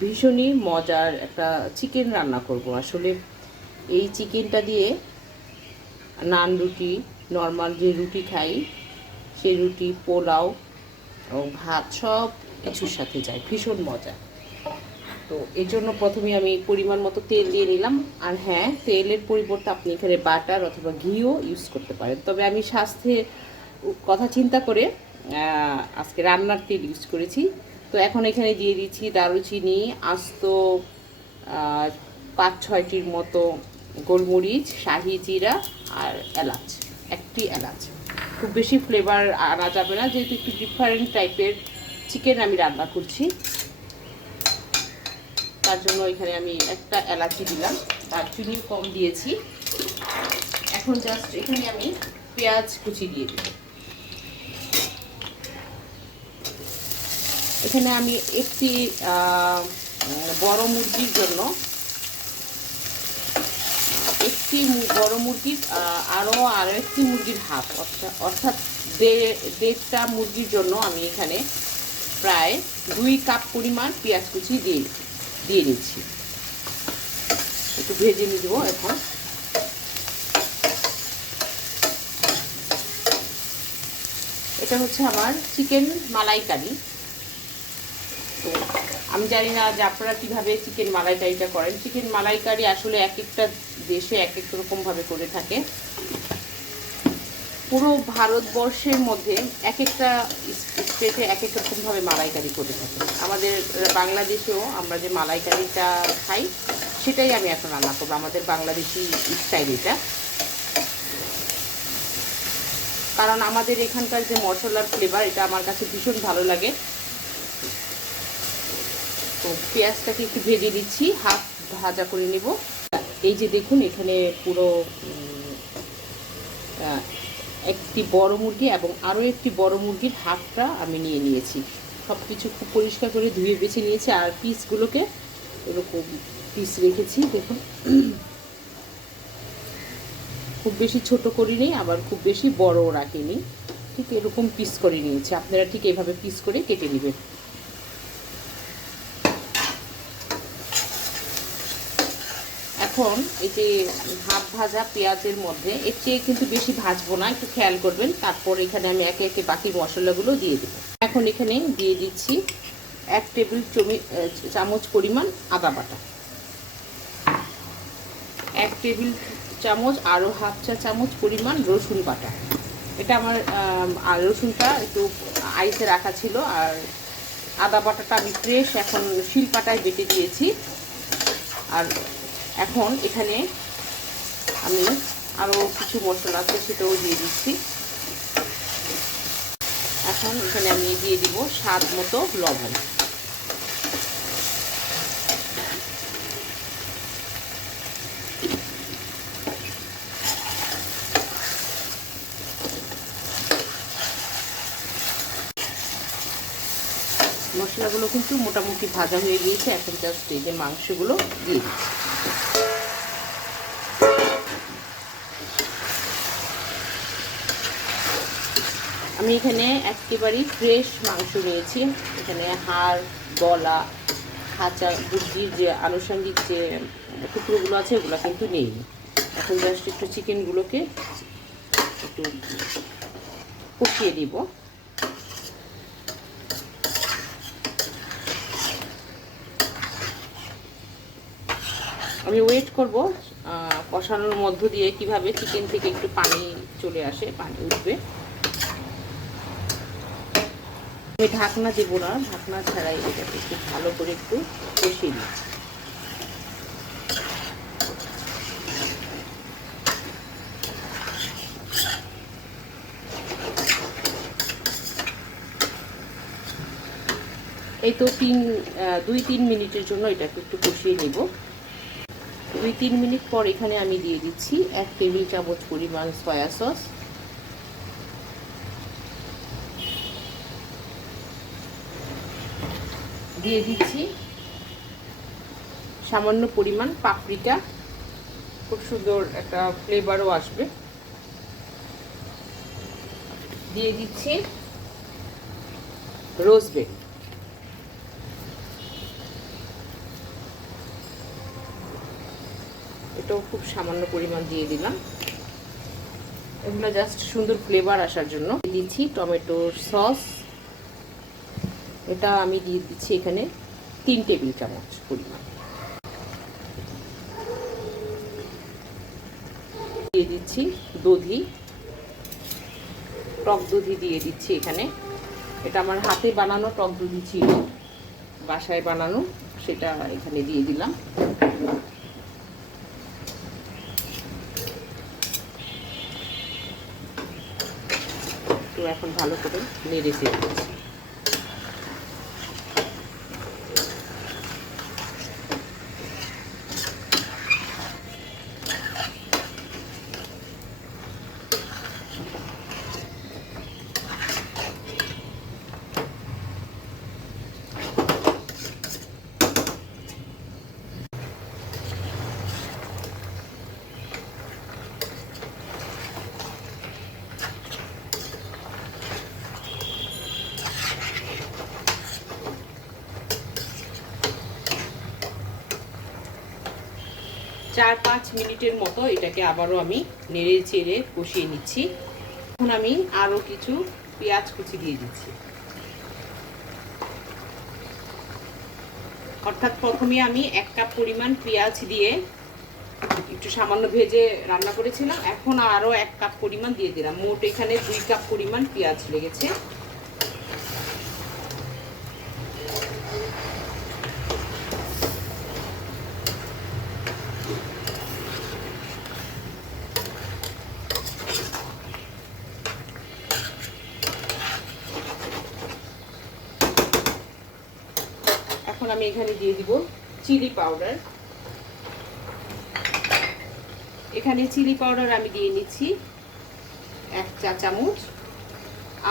ভীষণই মজার একটা চিকেন রান্না করব। আসলে এই চিকেনটা দিয়ে নান রুটি, নর্মাল যে রুটি খাই সেই রুটি, পোলাও এবং ভাত সব কিছুর সাথে যায়, ভীষণ মজা। তো এর জন্য প্রথমে আমি পরিমাণ মতো তেল দিয়ে নিলাম। আর হ্যাঁ, তেলের পরিবর্তে আপনি এখানে বাটার অথবা ঘিও ইউজ করতে পারেন, তবে আমি স্বাস্থ্যের কথা চিন্তা করে আজকে রান্নার তেল ইউজ করেছি। তো এখন এখানে দিয়ে দিচ্ছি দারুচিনি, আস্ত ৫-৬টির মতো গোলমরিচ, শাহি জিরা আর এলাচ, একটি এলাচ। খুব বেশি ফ্লেভার আনা যাবে না, যেহেতু একটু ডিফারেন্ট টাইপের চিকেন আমি রান্না করছি, তার জন্য এখানে আমি একটা এলাচি দিলাম, দারচিনিও কম দিয়েছি। এখন জাস্ট এখানে আমি পেঁয়াজ কুচি দিয়ে দিব। এখানে আমি একটি বড় মুরগির জন্য একটি বড় মুরগির আরও একটি মুরগির হাফ, অর্থাৎ দেড়টা মুরগির জন্য আমি এখানে প্রায় 2 কাপ পরিমাণ পেঁয়াজ কুচি দিয়ে নিচ্ছি। একটু ভেজে নিব এখন। এটা হচ্ছে আমার চিকেন মালাইকারি। তো আমি জানি না যে আপনারা কীভাবে চিকেন মালাইকারিটা করেন। চিকেন মালাইকারি আসলে এক একটা দেশে এক এক রকমভাবে করে থাকে। পুরো ভারতবর্ষের মধ্যে এক একটা স্টেটে এক এক রকমভাবে মালাইকারি করে থাকে। আমাদের বাংলাদেশেও আমরা যে মালাইকারিটা খাই সেটাই আমি এখন রান্না করবো, আমাদের বাংলাদেশি স্টাইল এটা। কারণ আমাদের এখানকার যে মশলার ফ্লেভার, এটা আমার কাছে ভীষণ ভালো লাগে। তো পেঁয়াজটাকে একটু ভেজে দিচ্ছি, হাফ ভাজা করে নেব। এই যে দেখুন, এখানে পুরো একটি বড় মুরগি এবং আরও একটি বড় মুরগির হাফটা আমি নিয়ে নিয়েছি। সব কিছু খুব পরিষ্কার করে ধুয়ে বেছে নিয়েছি। আর পিসগুলোকে এরকম পিস রেখেছি, দেখুন। খুব বেশি ছোট করিনি, আবার খুব বেশি বড়ও রাখিনি, ঠিক এরকম পিস করে নিয়েছি। আপনারা ঠিক এইভাবে পিস করে কেটে নেবেন। এখন এই যে হাফ ভাজা পেঁয়াজের মধ্যে এর চেয়ে কিন্তু বেশি ভাজবো না, একটু খেয়াল করবেন। তারপর এখানে আমি একে একে বাকি মশলাগুলো দিয়ে দেবো। এখন এখানে দিয়ে দিচ্ছি 1 টেবিল চামচ পরিমাণ আদা বাটা, 1 টেবিল চামচ আরও হাফ চা চামচ পরিমাণ রসুন বাটা। এটা আমার আর রসুনটা একটু আইসে রাখা ছিল, আর আদা বাটাটা আমি ফ্রেশ এখন শিলপাটায় বেটে দিয়েছি। আর এখন এখানে আমি আরও কিছু মশলা আছে সেটাও দিয়ে দিচ্ছি। এখন এখানে আমি দিয়ে দিব স্বাদ মতো লবণ। মশলাগুলো কিন্তু মোটামুটি ভাজা হয়ে গিয়েছে। এখন জাস্ট এই যে মাংসগুলো দিয়ে দিচ্ছি। আমি এখানে একেবারেই ফ্রেশ মাংস নিয়েছি। এখানে হাড়, গলা, খাঁচা মুরগির যে আনুষঙ্গিক যে টুকরোগুলো আছে ওগুলো কিন্তু নেই। এখন জাস্ট একটু চিকেনগুলোকে একটু কষিয়ে দিব। আমি ওয়েট করব কষানোর মধ্য দিয়ে কিভাবে চিকেন থেকে একটু পানি চলে আসে, পানি উঠবে। আমি ঢাকনা দেব না, ঢাকনা ছাড়াই এটাকে একটু ভালো করে একটু কষিয়ে দিচ্ছি। এই তো 2-3 মিনিটের জন্য এটাকে একটু কষিয়ে নেব। 2-3 মিনিট পর এখানে আমি দিয়ে দিচ্ছি 1 টেবিল চামচ পরিমাণ সয়া সস, দিয়ে দিচ্ছি সামান্য পরিমাণ পাপরিকা, খুব সুন্দর একটা ফ্লেভারও আসবে। দিয়ে দিচ্ছি রোজমেরি। এটাও খুব সামান্য পরিমাণ দিয়ে দিলাম। এগুলো জাস্ট সুন্দর ফ্লেভার আসার জন্য দিচ্ছি টমেটোর সস। এটা আমি দিয়ে দিচ্ছি এখানে 3 টেবিল চামচ পরিমাণ। দিয়ে দিচ্ছি দধি, টক দধি দিয়ে দিচ্ছি এখানে। এটা আমার হাতে বানানো টক দধি ছিল, বাসায় বানানো, সেটা এখানে দিয়ে দিলাম। তো এখন ভালো করে নেড়ে চেড়ে দিচ্ছি। চার 5 মিনিটের মতো এটাকে আবারও আমি নেড়ে চেড়ে কষিয়ে নিচ্ছি। এখন আমি আরও কিছু পেঁয়াজ কুচি দিয়ে দিচ্ছি। অর্থাৎ প্রথমে আমি 1 কাপ পরিমাণ পেঁয়াজ দিয়ে একটু সামান্য ভেজে রান্না করেছিলাম, এখন আরও 1 কাপ পরিমাণ দিয়ে দিলাম। মোট এখানে 2 কাপ পরিমাণ পেঁয়াজ লেগেছে। এখন আমি এখানে দিয়ে দিব চিলি পাউডার। এখানে চিলি পাউডার আমি দিয়ে নিচ্ছি 1 চা চামচ,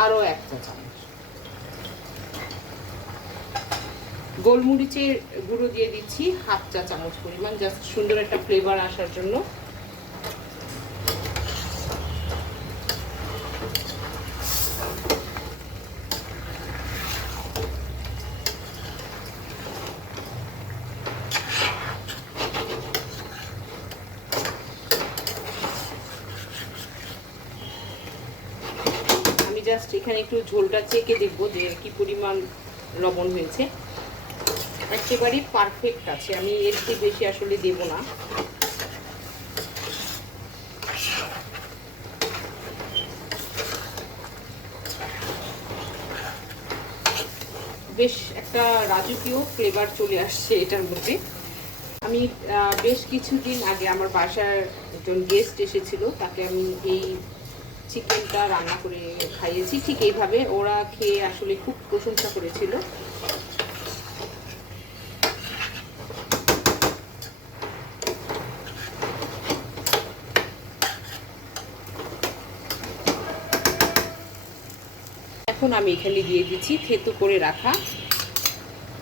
আরও 1 চা চামচ। গোলমরিচের গুঁড়ো দিয়ে দিচ্ছি 1/2 চা চামচ পরিমাণ, জাস্ট সুন্দর একটা ফ্লেভার আসার জন্য। জাস্ট এখানে একটু ঝোলটা চেকে দেখবো যে কি পরিমাণ লবণ হয়েছে। একেবারেই পারফেক্ট আছে, আমি এর চেয়ে বেশি আসলে দেব না। বেশ একটা রাজকীয় ফ্লেভার চলে আসছে এটার মধ্যে। আমি বেশ কিছুদিন আগে আমার বাসায় একজন গেস্ট এসেছিল, তাকে আমি এই চিকেনটা রান্না করে খাইয়েছি। ঠিক এইভাবে ওরা খেয়ে আসলে খুব প্রশংসা করেছিল। এখন আমি এখানে দিয়ে দিচ্ছি থেতো করে রাখা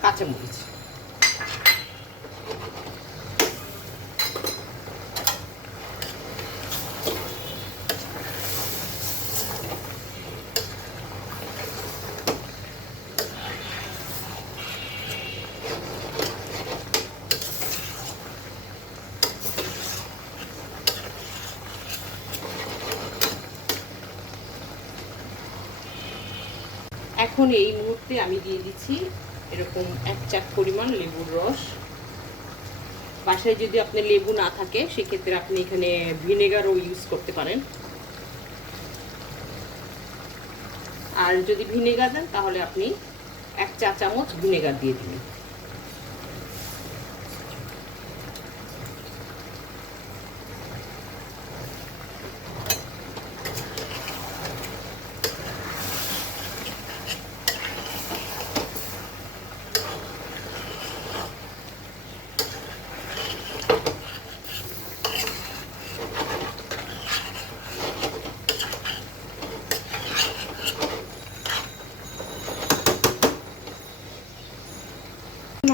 কাঁচামরিচ। এখন এই মুহূর্তে আমি দিয়ে দিচ্ছি এরকম 1 চামচ পরিমাণ লেবুর রস। বাসায় যদি আপনার লেবু না থাকে সেক্ষেত্রে আপনি এখানে ভিনেগারও ইউজ করতে পারেন। আর যদি ভিনেগার দেন তাহলে আপনি 1 চা চামচ ভিনেগার দিয়ে দিন।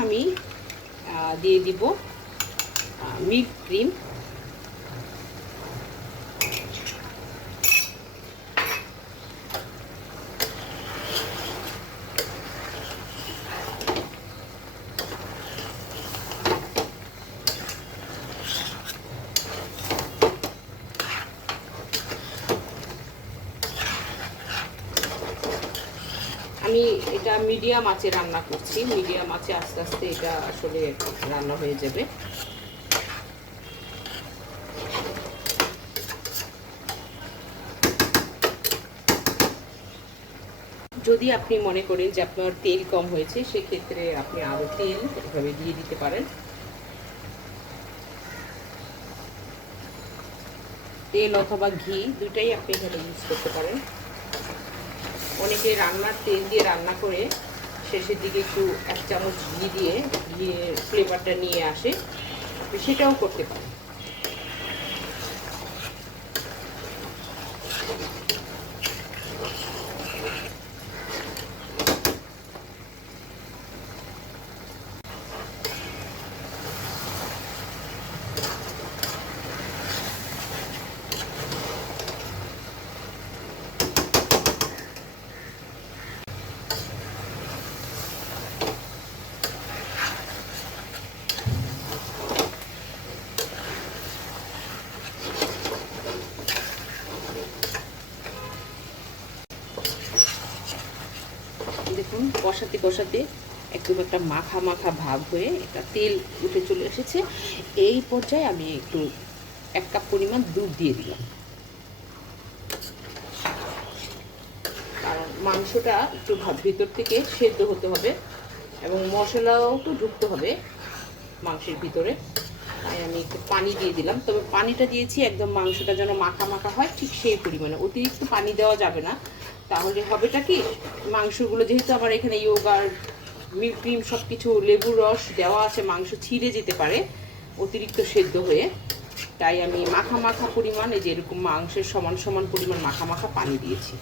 আমি দিয়ে দিব মিল্ক ক্রিম। মিডিয়াম আঁচে রান্না করছি, মিডিয়াম আঁচে আস্তে আস্তে এটা আসলে রান্না হয়ে যাবে। যদি আপনি মনে করেন যে আপনার তেল কম হয়েছে, সেক্ষেত্রে আপনি আরও তেল এভাবে দিয়ে দিতে পারেন। তেল অথবা ঘি দুটাই আপনি এখানে ইউজ করতে পারেন। অনেকে রান্নার তেল দিয়ে রান্না করে শেষের দিকে একটু 1 চামচ ঘি দিয়ে ফ্লেভারটা নিয়ে আসে, সেটাও করতে পারেন। দেখুন কষাতে কষাতে একদম একটা মাখা মাখা ভাব হয়ে এটা তেল উঠে চলে এসেছে। এই পর্যায়ে আমি একটু 1 কাপ পরিমাণ দুধ দিয়ে দিলাম, কারণ মাংসটা একটু ভিতর থেকে সেদ্ধ হতে হবে এবং মশলাও তো ঢুকতে হবে মাংসের ভিতরে। তাই আমি একটু পানি দিয়ে দিলাম, তবে পানিটা দিয়েছি একদম মাংসটা যেন মাখা মাখা হয় ঠিক সেই পরিমাণে, অতিরিক্ত পানি দেওয়া যাবে না। তাহলে হবেটা কি, মাংসগুলো যেহেতু আমার এখানে ইয়োগার্ট, মিল্ক ক্রিম সব কিছু লেবুর রস দেওয়া আছে, মাংস ছিঁড়ে যেতে পারে অতিরিক্ত সেদ্ধ হয়ে। তাই আমি মাখা মাখা পরিমাণ, এই যে এরকম মাংসের সমান সমান পরিমাণ মাখা মাখা পানি দিয়েছি।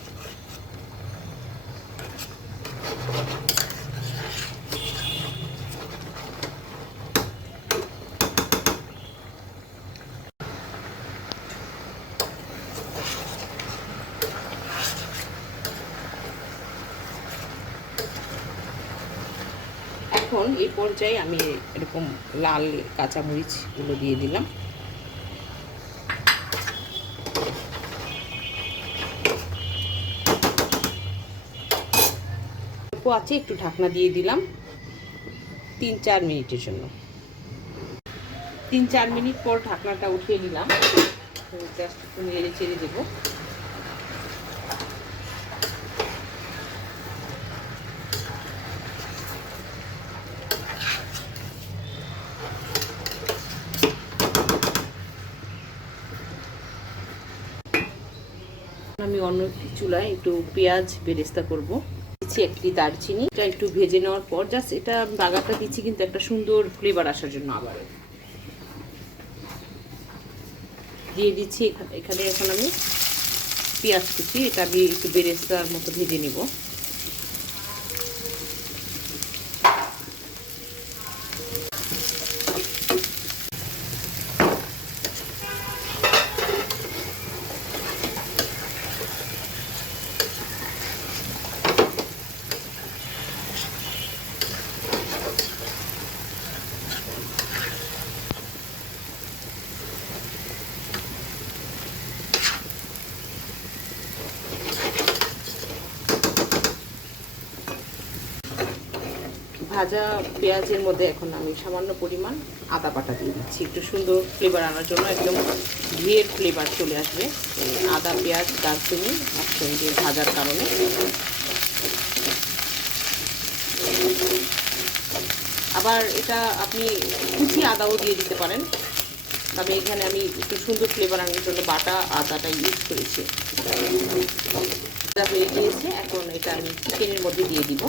এখন এই পর্যায়ে আমি এরকম লাল কাঁচামরিচগুলো দিয়ে দিলাম। অল্প আছে একটু ঢাকনা দিয়ে দিলাম 3-4 মিনিটের জন্য। 3-4 মিনিট পর ঢাকনাটা উঠিয়ে নিলাম, জাস্ট একটু নেড়ে চেড়ে দেবো। আমি অন্য চুলায় একটু পেঁয়াজ বেরেস্তা করব। দিচ্ছি 1টি দারচিনি, এটা একটু ভেজে নেওয়ার পর জাস্ট এটা বাগারটা দিচ্ছি কিন্তু একটা সুন্দর ফ্লেভার আসার জন্য। আবার দিয়ে দিচ্ছি এখানে এখন আমি পেঁয়াজ কুচি, এটা আমি একটু বেরেস্তার মতো ভেজে নেব। ভাজা পেঁয়াজের মধ্যে এখন আমি সামান্য পরিমাণ আদা বাটা দিয়ে দিচ্ছি, একটু সুন্দর ফ্লেভার আনার জন্য, একদম ঘিয়ের ফ্লেভার চলে আসবে আদা পেঁয়াজ দারচিনি একসঙ্গে ভাজার কারণে। আবার এটা আপনি কুচি আদাও দিয়ে দিতে পারেন, তবে এখানে আমি একটু সুন্দর ফ্লেভার আনার জন্য বাটা আদাটা ইউজ করেছি। আদা হয়ে গিয়েছে, এখন এটা আমি চিকেনের মধ্যে দিয়ে দিব।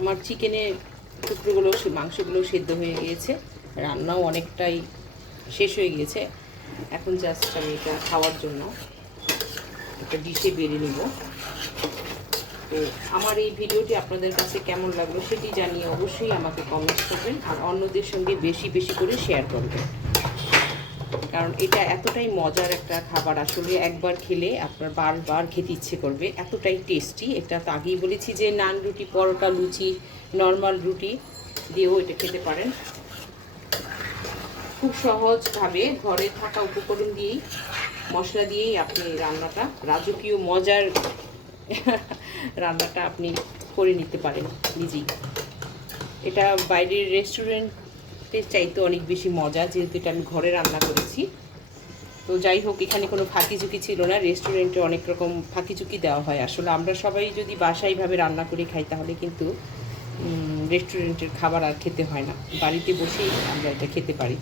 আমার চিকেনের টুকরোগুলো মাংসগুলো সেদ্ধ হয়ে গিয়েছে, রান্নাও অনেকটাই শেষ হয়ে গিয়েছে। এখন জাস্ট আমি এটা খাওয়ার জন্য একটা ডিশে বেড়ে নিব। তো আমার এই ভিডিওটি আপনাদের কাছে কেমন লাগলো সেটি জানিয়ে অবশ্যই আমাকে কমেন্ট করবেন, আর অন্যদের সঙ্গে বেশি বেশি করে শেয়ার করবেন, কারণ এটা এতটাই মজার একটা খাবার, আসলে একবার খেলে আপনার বারবার খেতে ইচ্ছে করবে, এতটাই টেস্টি। এটা তো আগেই বলেছি যে নান, রুটি, পরোটা, লুচি, নর্মাল রুটি দিয়েও এটা খেতে পারেন। খুব সহজভাবে ঘরে থাকা উপকরণ দিয়েই, মশলা দিয়েই আপনি রান্নাটা, রাজকীয় মজার রান্নাটা আপনি করে নিতে পারেন নিজেই। এটা বাইরের রেস্টুরেন্টের চাইতে অনেক বেশি মজা, যেহেতু এটা আমি ঘরে রান্না করেছি। তো যাই হোক, এখানে কোনো ফাঁকিঝুঁকি ছিল না। রেস্টুরেন্টে অনেক রকম ফাঁকিঝুঁকি দেওয়া হয়। আসলে আমরা সবাই যদি বাসায় এইভাবে রান্না করে খাই তাহলে কিন্তু রেস্টুরেন্টের খাবার আর খেতে হয় না, বাড়িতে বসেই আমরা এটা খেতে পারি।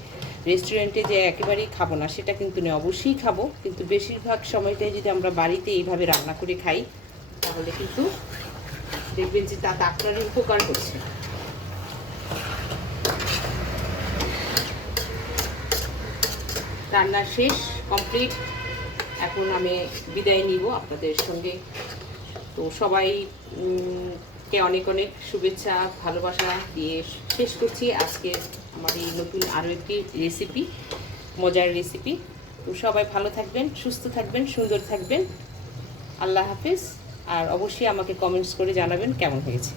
রেস্টুরেন্টে যে একেবারেই খাবো না সেটা কিন্তু নয়, অবশ্যই খাবো, কিন্তু বেশিরভাগ সময়টাই যদি আমরা বাড়িতে এইভাবে রান্না করে খাই তাহলে কিন্তু দেখবেন যে তা ডাক্তারের উপকার করছে। রান্না শেষ, কমপ্লিট। এখন আমি বিদায় নিব আপনাদের সঙ্গে। তো সবাই কে অনেক অনেক শুভেচ্ছা, ভালোবাসা দিয়ে শেষ করছি আজকে আমার এই নতুন আরও একটি রেসিপি, মজার রেসিপি। তো সবাই ভালো থাকবেন, সুস্থ থাকবেন, সুন্দর থাকবেন। আল্লাহ হাফেজ। আর অবশ্যই আমাকে কমেন্টস করে জানাবেন কেমন হয়েছে।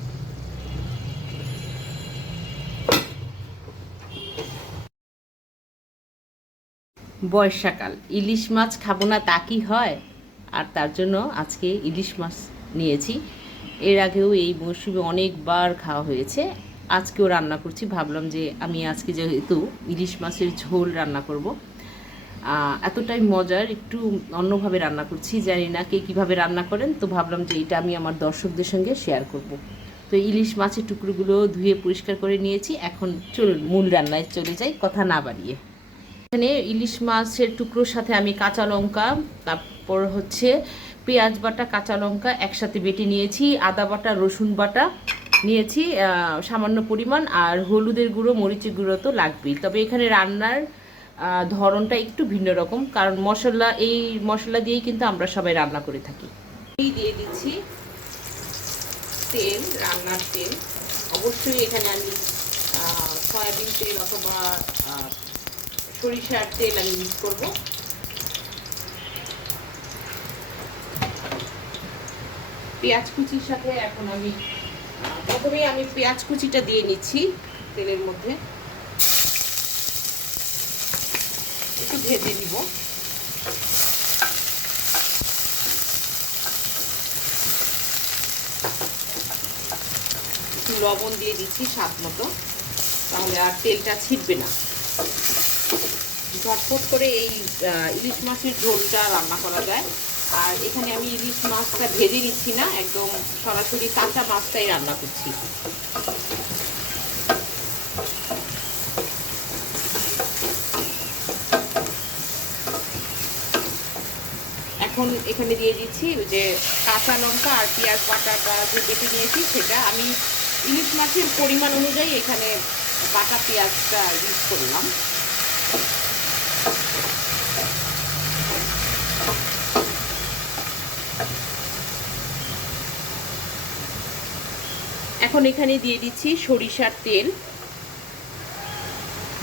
বর্ষাকাল, ইলিশ মাছ খাবো না তা কি হয়? আর তার জন্য আজকে ইলিশ মাছ নিয়েছি। এর আগেও এই মৌসুমে অনেকবার খাওয়া হয়েছে, আজকেও রান্না করছি। ভাবলাম যে আমি আজকে যেহেতু ইলিশ মাছের ঝোল রান্না করব, এতটাই মজার, একটু অন্যভাবে রান্না করছি, জানি না কে কীভাবে রান্না করেন, তো ভাবলাম যে এটা আমি আমার দর্শকদের সঙ্গে শেয়ার করব। তো ইলিশ মাছের টুকরোগুলো ধুয়ে পরিষ্কার করে নিয়েছি। এখন চলুন মূল রান্নায় চলে যাই, কথা না বাড়িয়ে। এখানে ইলিশ মাছের টুকরোর সাথে আমি কাঁচা লঙ্কা, তারপর হচ্ছে পেঁয়াজ বাটা, কাঁচা লঙ্কা একসাথে বেটে নিয়েছি, আদা বাটা, রসুন বাটা নিয়েছি সামান্য পরিমাণ, আর হলুদের গুঁড়ো, মরিচের গুঁড়ো তো লাগবেই। তবে এখানে রান্নার ধরনটা একটু ভিন্ন রকম, কারণ এই মশলা দিয়েই কিন্তু আমরা সবাই রান্না করে থাকি। দিয়ে দিচ্ছি তেল, রান্নার তেল। অবশ্যই এখানে আমি সয়াবিন তেল অথবা সরিষার তেল আমি ইউজ করব। পেঁয়াজ কুচির সাথে এখন আমি প্রথমেই পেঁয়াজ কুচিটা দিয়ে নিচ্ছি তেলের মধ্যে, একটু ভেজে নিব। একটু লবণ দিয়ে দিচ্ছি স্বাদ মতো, তাহলে আর তেলটা ছিটবে না। ঝটফট করে এই ইলিশ মাছের ঝোলটা রান্না করা যায়। আর এখানে আমি ইলিশ মাছটা ভেজে নিচ্ছি না, একদম সরাসরি কাঁচা মাছটাই রান্না করছি। এখন এখানে দিয়ে দিচ্ছি যে কাঁচা লঙ্কা আর পেঁয়াজ বাটাটা যে বেটে নিয়েছি সেটা। আমি ইলিশ মাছের পরিমাণ অনুযায়ী এখানে বাটা পেঁয়াজটা ইউজ করলাম। এখন এখানে দিয়ে দিচ্ছি সরিষার তেল।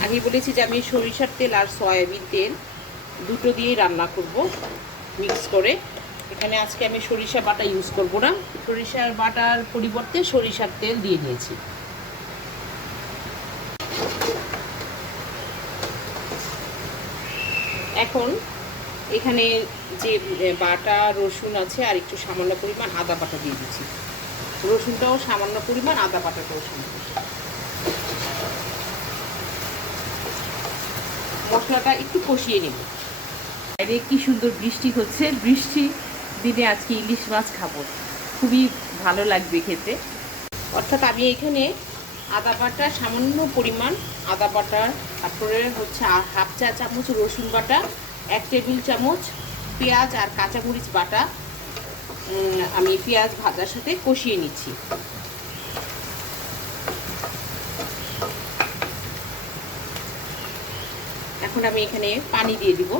আগে বলেছি যে আমি সরিষার তেল আর সয়াবিন তেল দুটো দিয়েই রান্না করব মিক্স করে। এখানে আজকে আমি সরিষা বাটা ইউজ করব না, সরিষার বাটার পরিবর্তে সরিষার তেল দিয়ে দিয়েছি। এখন এখানে যে বাটা রসুন আছে আর একটু সামান্য পরিমাণ আদা বাটা দিয়ে দিচ্ছি। রসুনটাও সামান্য পরিমাণ, আদা বাটাটাও সামান্য। মশলাটা একটু কষিয়ে নেব। বাইরে কি সুন্দর বৃষ্টি হচ্ছে, বৃষ্টি দিনে আজকে ইলিশ মাছ খাবো, খুবই ভালো লাগবে খেতে। অর্থাৎ আমি এখানে আদা বাটা সামান্য পরিমাণ আদা বাটা, তারপরে হচ্ছে হাফ চা চামচ রসুন বাটা, 1 টেবিল চামচ পেঁয়াজ আর কাঁচামরিচ বাটা আমি পেঁয়াজ ভাজার সাথে কষিয়ে নিচ্ছি। এখন আমি এখানে পানি দিয়ে দিব।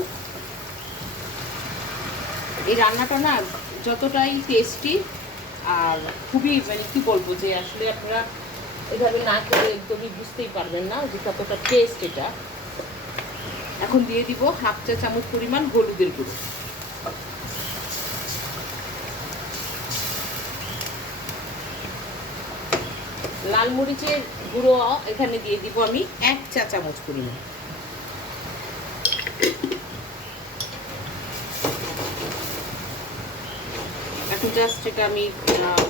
এই রান্নাটা না যতটাই টেস্টি আর খুবই মানে কী বলবো যে আসলে আপনারা এভাবে না খেলে একদমই বুঝতেই পারবেন না যে কতটা টেস্ট এটা। এখন দিয়ে দিব 1/2 চা চামচ পরিমাণ হলুদের গুঁড়ো। লাল মরিচের গুঁড়ো এখানে দিয়ে দিব আমি 1 চা চামচ পরিমাণ। এখন জাস্ট এটা আমি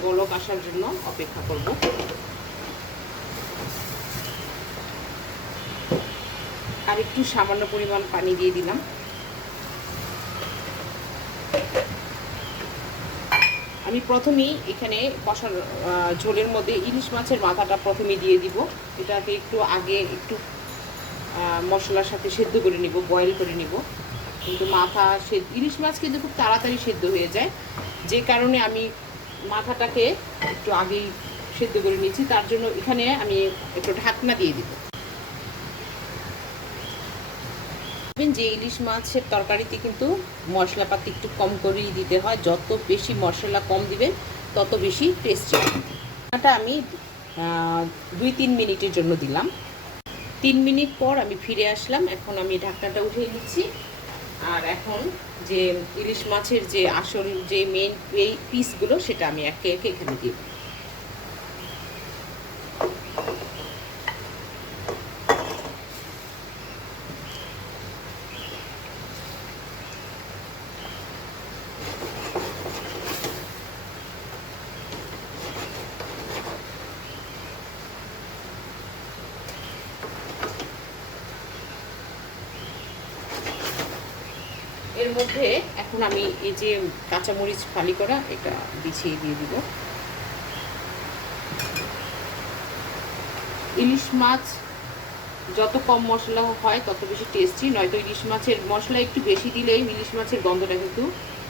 বলক আসার জন্য অপেক্ষা করব। আর একটু সামান্য পরিমাণ পানি দিয়ে দিলাম। আমি প্রথমেই এখানে কষার ঝোলের মধ্যে ইলিশ মাছের মাথাটা প্রথমে দিয়ে দিব। এটাকে একটু আগে একটু মশলার সাথে সেদ্ধ করে নিব, বয়েল করে নিব। কিন্তু মাথা ইলিশ মাছ কিন্তু খুব তাড়াতাড়ি সেদ্ধ হয়ে যায়, যে কারণে আমি মাথাটাকে একটু আগেই সেদ্ধ করে নিয়েছি। তার জন্য এখানে আমি একটু ঢাকনা দিয়ে দিব। যে ইলিশ মাছের তরকারিতে কিন্তু মশলাপাতি একটু কম করেই দিতে হয়, যত বেশি মশলা কম দিবেন তত বেশি টেস্টি। এটা আমি 2-3 মিনিটের জন্য দিলাম। 3 মিনিট পর আমি ফিরে আসলাম। এখন আমি ঢাকনাটা উঠিয়ে নিচ্ছি। আর এখন যে ইলিশ মাছের যে আসল যে মেন এই পিসগুলো সেটা আমি একে একে এখানে দিব। এর মধ্যে এখন আমি এই যে কাঁচামরিচ ফালি করা এটা বিছিয়ে দিয়ে দিব। ইলিশ মাছ যত কম মশলা হয় তত বেশি টেস্টি, নয়তো ইলিশ মাছের মশলা একটু বেশি দিলেই ইলিশ মাছের গন্ধটা কিন্তু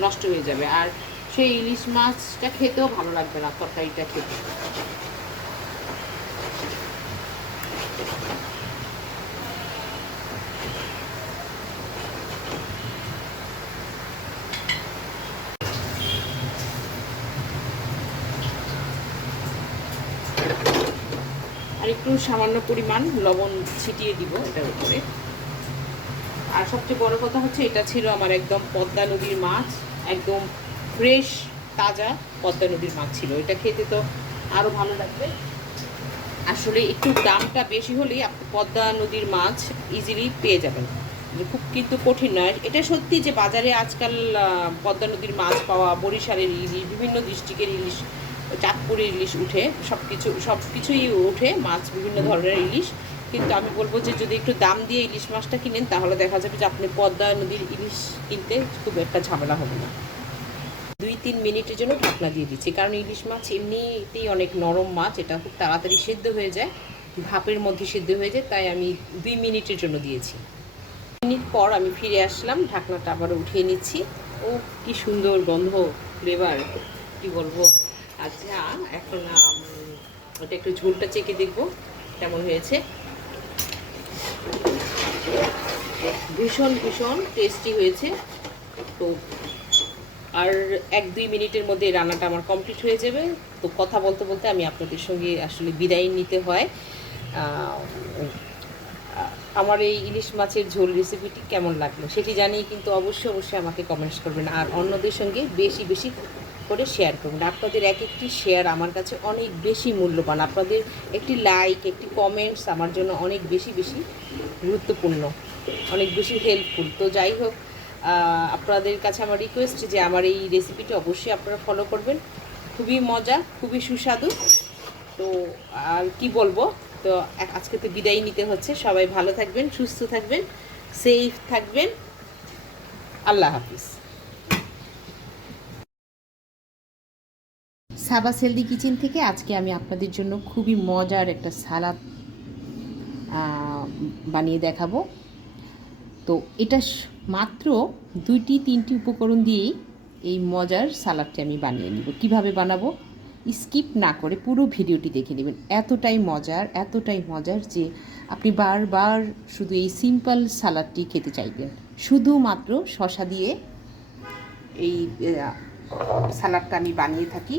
নষ্ট হয়ে যাবে, আর সেই ইলিশ মাছটা খেতেও ভালো লাগবে না, তরকারিটা খেতে। আর একটু সামান্য পরিমাণ লবণ ছিটিয়ে দিব এটার উপরে। আর সবচেয়ে বড় কথা হচ্ছে এটা ছিল আমার একদম পদ্মা নদীর মাছ, একদম ফ্রেশ তাজা পদ্মা নদীর মাছ ছিল। এটা খেতে তো আরও ভালো লাগবে। আসলে একটু দামটা বেশি হলেই আপনি পদ্মা নদীর মাছ ইজিলি পেয়ে যাবেন, খুব কিন্তু কঠিন নয়। এটা সত্যি যে বাজারে আজকাল পদ্মা নদীর মাছ পাওয়া, বরিশালের ইলিশ, বিভিন্ন ডিস্ট্রিক্টের ইলিশ, চাঁদপুরের ইলিশ উঠে, সব কিছুই উঠে মাছ, বিভিন্ন ধরনের ইলিশ। কিন্তু আমি বলবো যে যদি একটু দাম দিয়ে ইলিশ মাছটা কিনেন তাহলে দেখা যাবে যে আপনি পদ্মা নদীর ইলিশ কিনতে খুব একটা ঝামেলা হবে না। 2-3 মিনিটের জন্য ঢাকনা দিয়ে দিচ্ছি, কারণ ইলিশ মাছ এমনিতেই অনেক নরম মাছ, এটা খুব তাড়াতাড়ি সেদ্ধ হয়ে যায়, ভাপের মধ্যে সেদ্ধ হয়ে যায়, তাই আমি 2 মিনিটের জন্য দিয়েছি। মিনিট পর আমি ফিরে আসলাম, ঢাকনাটা আবারও উঠিয়ে নিচ্ছি। ও কি সুন্দর গন্ধ, ফ্লেভার, কি বলবো। আচ্ছা এখন ওটা একটু ঝোলটা চেখে দেখবো কেমন হয়েছে। ভীষণ ভীষণ টেস্টি হয়েছে। তো আর 1-2 মিনিটের মধ্যে রান্নাটা আমার কমপ্লিট হয়ে যাবে। তো কথা বলতে বলতে আমি আপনাদের সঙ্গে আসলে বিদায় নিতে হয়। আমার এই ইলিশ মাছের ঝোল রেসিপিটি কেমন লাগলো সেটি জানিয়ে কিন্তু অবশ্যই আমাকে কমেন্টস করবেন, আর অন্যদের সঙ্গে বেশি বেশি করে শেয়ার করবেন। আপনাদের এক একটি শেয়ার আমার কাছে অনেক বেশি মূল্যবান। আপনাদের একটি লাইক, একটি কমেন্টস আমার জন্য অনেক বেশি গুরুত্বপূর্ণ, অনেক বেশি হেল্পফুল। তো যাই হোক, আপনাদের কাছে আমার রিকোয়েস্ট যে আমার এই রেসিপিটি অবশ্যই আপনারা ফলো করবেন। খুবই মজা, খুবই সুস্বাদু। তো আর কি বলবো, তো আজকে তো বিদায় নিতে হচ্ছে। সবাই ভালো থাকবেন, সুস্থ থাকবেন, সেফ থাকবেন। আল্লাহ হাফিজ। সাবাস হেলদি কিচেন থেকে আজকে আমি আপনাদের জন্য খুবই মজার একটা সালাদ বানিয়ে দেখাবো। তো এটা মাত্র 2-3টি উপকরণ দিয়েই এই মজার সালাদটি আমি বানিয়ে নিব। কিভাবে বানাবো স্কিপ না করে পুরো ভিডিওটি দেখে নেবেন। এতটাই মজার যে আপনি বারবার শুধু এই সিম্পল সালাদটি খেতে চাইবেন। শুধুমাত্র শসা দিয়ে এই সালাডটা আমি বানিয়ে থাকি।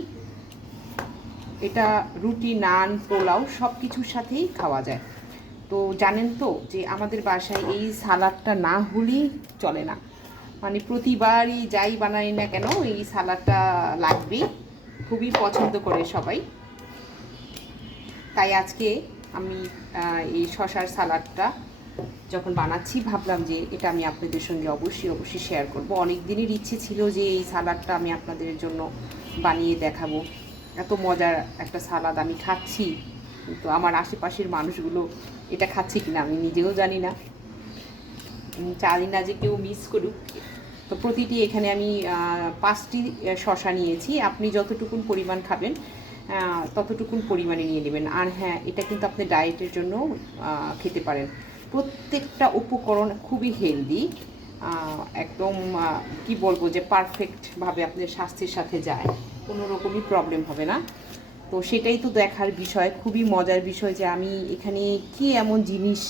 এটা রুটি, নান, পোলাও সব কিছুর সাথেই খাওয়া যায়। তো জানেন তো যে আমাদের বাসায় এই সালাডটা না হলেই চলে না, মানে প্রতিবারই যাই বানাই না কেন এই সালাডটা লাগবেই, খুবই পছন্দ করে সবাই। তাই আজকে আমি এই শশার সালাডটা যখন বানাচ্ছি ভাবলাম যে এটা আমি আপনাদের সঙ্গে অবশ্যই শেয়ার করব। অনেক দিনের ইচ্ছে ছিল যে এই সালাডটা আমি আপনাদের জন্য বানিয়ে দেখাবো। এত মজার একটা সালাদ আমি খাচ্ছি, কিন্তু আমার আশেপাশের মানুষগুলো এটা খাচ্ছে কিনা আমি নিজেও জানি না, চাই না যে কেউ মিস করুক। তো প্রতিটি এখানে আমি 5টি শশা নিয়েছি। আপনি যতটুকুন পরিমাণ খাবেন ততটুকুন পরিমাণে নিয়ে নেবেন। আর হ্যাঁ, এটা কিন্তু আপনি ডায়েটের জন্য খেতে পারেন। প্রত্যেকটা উপকরণ খুবই হেলদি, একদম কি বলবো যে পারফেক্টভাবে আপনার স্বাস্থ্যের সাথে যায়, কোনো রকমই প্রবলেম হবে না। তো সেটাই তো দেখার বিষয়, খুবই মজার বিষয় যে আমি এখানে কি এমন জিনিস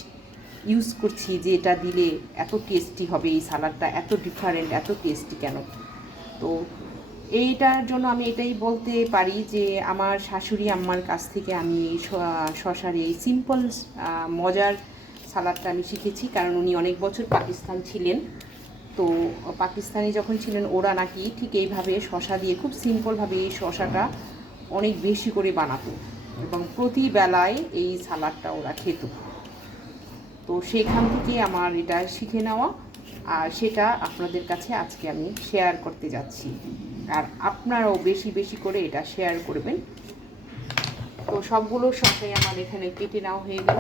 ইউজ করছি যে এটা দিলে এত টেস্টি হবে, এই সালাডটা এত ডিফারেন্ট, এত টেস্টি কেন। তো এইটার জন্য আমি এটাই বলতে পারি যে আমার শাশুড়ি আম্মার কাছ থেকে আমি এই শশার এই সিম্পল মজার সালাডটা আমি শিখেছি, কারণ উনি অনেক বছর পাকিস্তান ছিলেন। তো পাকিস্তানে যখন ছিলেন ওরা নাকি ঠিক এইভাবে শশা দিয়ে খুব সিম্পলভাবে এই শশাটা অনেক বেশি করে বানাতো এবং প্রতি বেলায় এই সালাডটা ওরা খেত। তো সেখান থেকে আমার এটা শিখে নেওয়া, আর সেটা আপনাদের কাছে আজকে আমি শেয়ার করতে যাচ্ছি। আর আপনারাও বেশি করে এটা শেয়ার করবেন। তো সবগুলো শসাই আমার এখানে কেটে নেওয়া হয়ে গেল।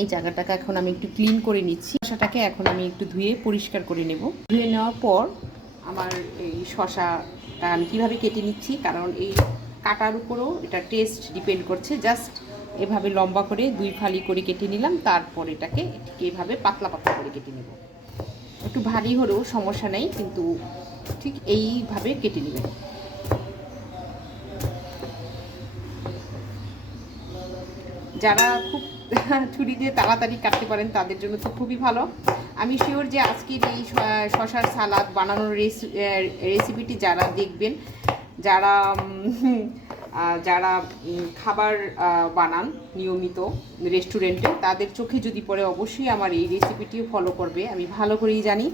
এই জায়গাটাকে এখন আমি একটু ক্লিন করে নিচ্ছি। শসাটাকে এখন আমি একটু ধুয়ে পরিষ্কার করে নেব। ধুয়ে নেওয়ার পর আমার এই শসাটা আমি কীভাবে কেটে নিচ্ছি, কারণ এই কাটার উপরও এটা টেস্ট ডিপেন্ড করছে। জাস্ট এভাবে লম্বা করে 2 ফালি করে কেটে নিলাম, তারপর এটাকে ঠিক এইভাবে পাতলা করে কেটে নেব। একটু ভারী হলেও সমস্যা নেই, কিন্তু ঠিক এইভাবে কেটে নেবেন। যারা খুব ছুরি দিয়ে তাড়াতাড়ি কাটতে পারেন তাদের জন্য তো খুবই ভালো। আমি শিওর যে আজকের এই শশার সালাদ বানানোর রেসিপিটি যারা দেখবেন, যারা যারা খাবার বানান নিয়মিত রেস্টুরেন্টে, তাদের চোখে যদি পড়ে অবশ্যই আমার এই রেসিপিটিও ফলো করবে, আমি ভালো করেই জানি।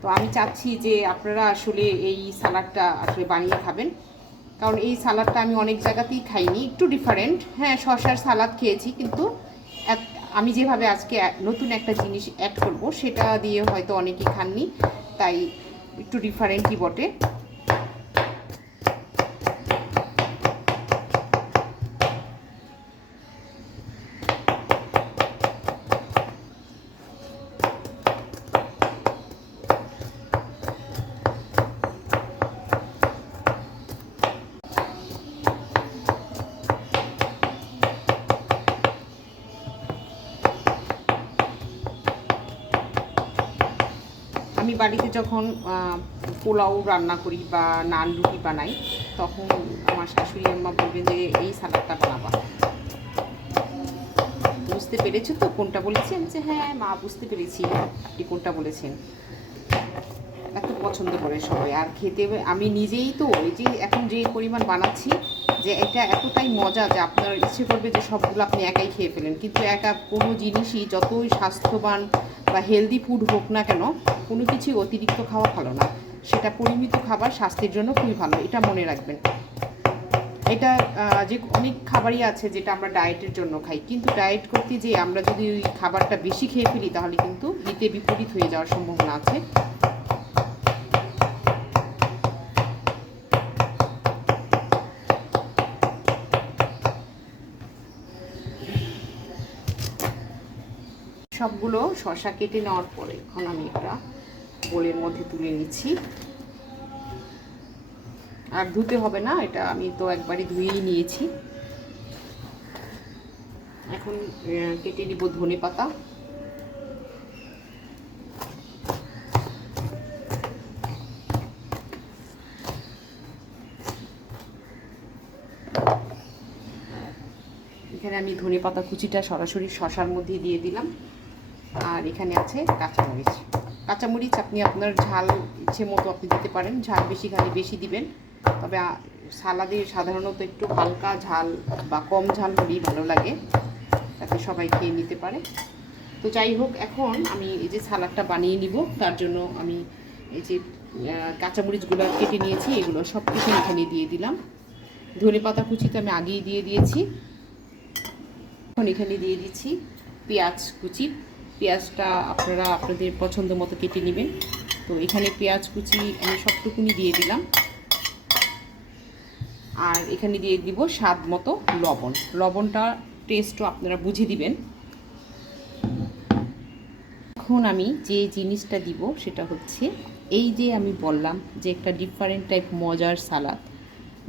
তো আমি চাচ্ছি যে আপনারা আসলে এই সালাডটা আসলে বানিয়ে খাবেন, কারণ এই সালাডটা আমি অনেক জায়গাতেই খাইনি, একটু ডিফারেন্ট। হ্যাঁ, শশার সালাদ খেয়েছি, কিন্তু আমি যেভাবে আজকে নতুন একটা জিনিস অ্যাড করব সেটা দিয়ে হয়তো অনেকেই খাননি, তাই একটু ডিফারেন্টই বটে। আমি বাড়িতে যখন পোলাও রান্না করি বা নান রুটি বানাই, তখন আমার শাশুড়ি আম্মা বলবেন যে এই সালাদটা বানাবা। বুঝতে পেরেছো তো কোনটা বলেছি? আমি যে হ্যাঁ মা, বুঝতে পেরেছি আপনি কোনটা বলেছেন। এত পছন্দ করে সবাই, আর খেতে আমি নিজেই তো এই যে এখন যে পরিমাণ বানাচ্ছি, যে এটা এতটাই মজা যে আপনার ইচ্ছে করবে যে সবগুলো আপনি একাই খেয়ে ফেলেন। কিন্তু একা কোনো জিনিসই যতই স্বাস্থ্যবান বা হেলদি ফুড হোক না কেন, কোনো কিছুই অতিরিক্ত খাওয়া ভালো না। সেটা পরিমিত খাবার স্বাস্থ্যের জন্য খুবই ভালো, এটা মনে রাখবেন। এটা যে অনেক খাবারই আছে যেটা আমরা ডায়েটের জন্য খাই, কিন্তু ডায়েট করতে যেয়ে আমরা যদি ওই খাবারটা বেশি খেয়ে ফেলি তাহলে কিন্তু হিতে বিপরীত হয়ে যাওয়ার সম্ভাবনা আছে। সবগুলো শসা কেটে নেওয়ার পরে এখন আমি একটা বোলের মধ্যে তুলে নিচ্ছি। আর ধুতে হবে না, এটা আমি তো একবারই ধুয়েই নিয়েছি। এখন কেটে নিব ধনেপাতা। এখানে আমি ধনেপাতা কুচিটা সরাসরি শসার মধ্যে দিয়ে দিলাম। আর এখানে আছে কাঁচামরিচ। কাঁচামরিচ আপনি আপনার ঝাল ইচ্ছে মতো আপনি দিতে পারেন, ঝাল বেশি খালি বেশি দিবেন। তবে সালাদে সাধারণত একটু হালকা ঝাল বা কম ঝাল হলেই ভালো লাগে, তাতে সবাই খেয়ে নিতে পারে। তো যাই হোক, এখন আমি এই যে সালাদটা বানিয়ে নিব, তার জন্য আমি এই যে কাঁচামরিচগুলো কেটে নিয়েছি, এগুলো সব কিছু এখানে দিয়ে দিলাম। ধনেপাতা কুচি তো আমি আগেই দিয়ে দিয়েছি। এখন এখানে দিয়ে দিচ্ছি পেঁয়াজ কুচি। পেঁয়াজটা আপনারা আপনাদের পছন্দ মতো কেটে নেবেন। তো এখানে পেঁয়াজ কুচি আমি সবটুকুনি দিয়ে দিলাম। আর এখানে দিয়ে দিব স্বাদ মতো লবণ। লবণটা টেস্টও আপনারা বুঝে দিবেন। এখন আমি যে জিনিসটা দিব সেটা হচ্ছে এই যে আমি বললাম যে একটা ডিফারেন্ট টাইপ মজার সালাদ।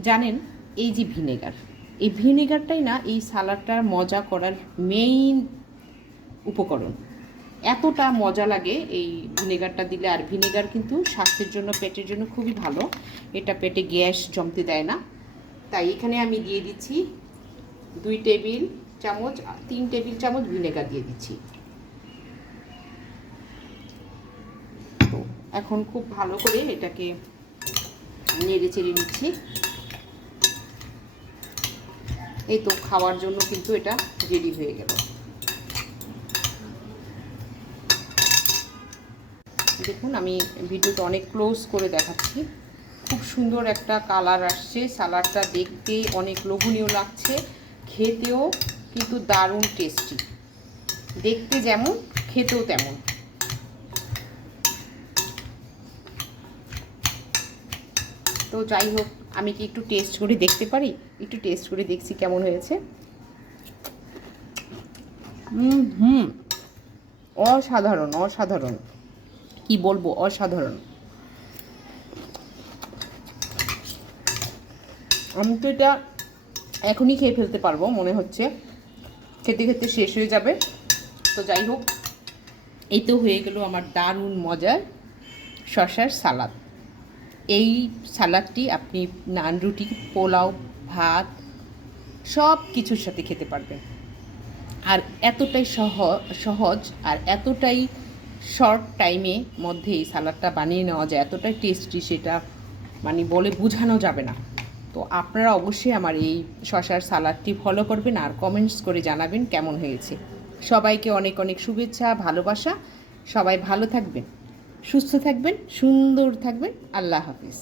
জানেন, এই যে ভিনেগার, এই ভিনেগারটাই না এই সালাডটার মজা করার মেইন উপকরণ। এতটা মজা লাগে এই ভিনেগারটা দিলে। আর ভিনেগার কিন্তু স্বাস্থ্যের জন্য, পেটের জন্য খুবই ভালো। এটা পেটে গ্যাস জমতে দেয় না। তাই এখানে আমি দিয়ে দিচ্ছি 2 টেবিল চামচ, 3 টেবিল চামচ ভিনেগার দিয়ে দিচ্ছি। তো এখন খুব ভালো করে এটাকে নেড়ে চেড়ে নিচ্ছি। এই তো খাওয়ার জন্য কিন্তু এটা রেডি হয়ে গেল। দেখুন, আমি ভিডিওটা অনেক ক্লোজ করে দেখাচ্ছি। খুব সুন্দর একটা কালার আসছে। সালাডটা দেখতে অনেক লোভনীয় লাগছে, খেতেও কিন্তু দারুণ টেস্টি। দেখতে যেমন, খেতেও তেমন। তো যাই হোক, আমি কি একটু টেস্ট করে দেখতে পারি? একটু টেস্ট করে দেখছি কেমন হয়েছে। অসাধারণ, অসাধারণ, কি বলবো, অসাধারণ। আমি তো এটা এখনই খেয়ে ফেলতে পারবো মনে হচ্ছে, খেতে খেতে শেষ হয়ে যাবে। তো যাই হোক, এই তো হয়ে গেল আমার দারুণ মজার শসার সালাদ। এই সালাদটি আপনি নান, রুটি, পোলাও, ভাত সব কিছুর সাথে খেতে পারবেন। আর এতটাই সহজ আর এতটাই শর্ট টাইমে মধ্যে এই সালাদটা বানিয়ে নেওয়া যায়, এতটাই টেস্টি, সেটা মানে বলে বোঝানো যাবে না। তো আপনারা অবশ্যই আমার এই শসার সালাদটি ফলো করবেন আর কমেন্টস করে জানাবেন কেমন হয়েছে। সবাইকে অনেক অনেক শুভেচ্ছা, ভালোবাসা। সবাই ভালো থাকবেন, সুস্থ থাকবেন, সুন্দর থাকবেন। আল্লাহ হাফিজ।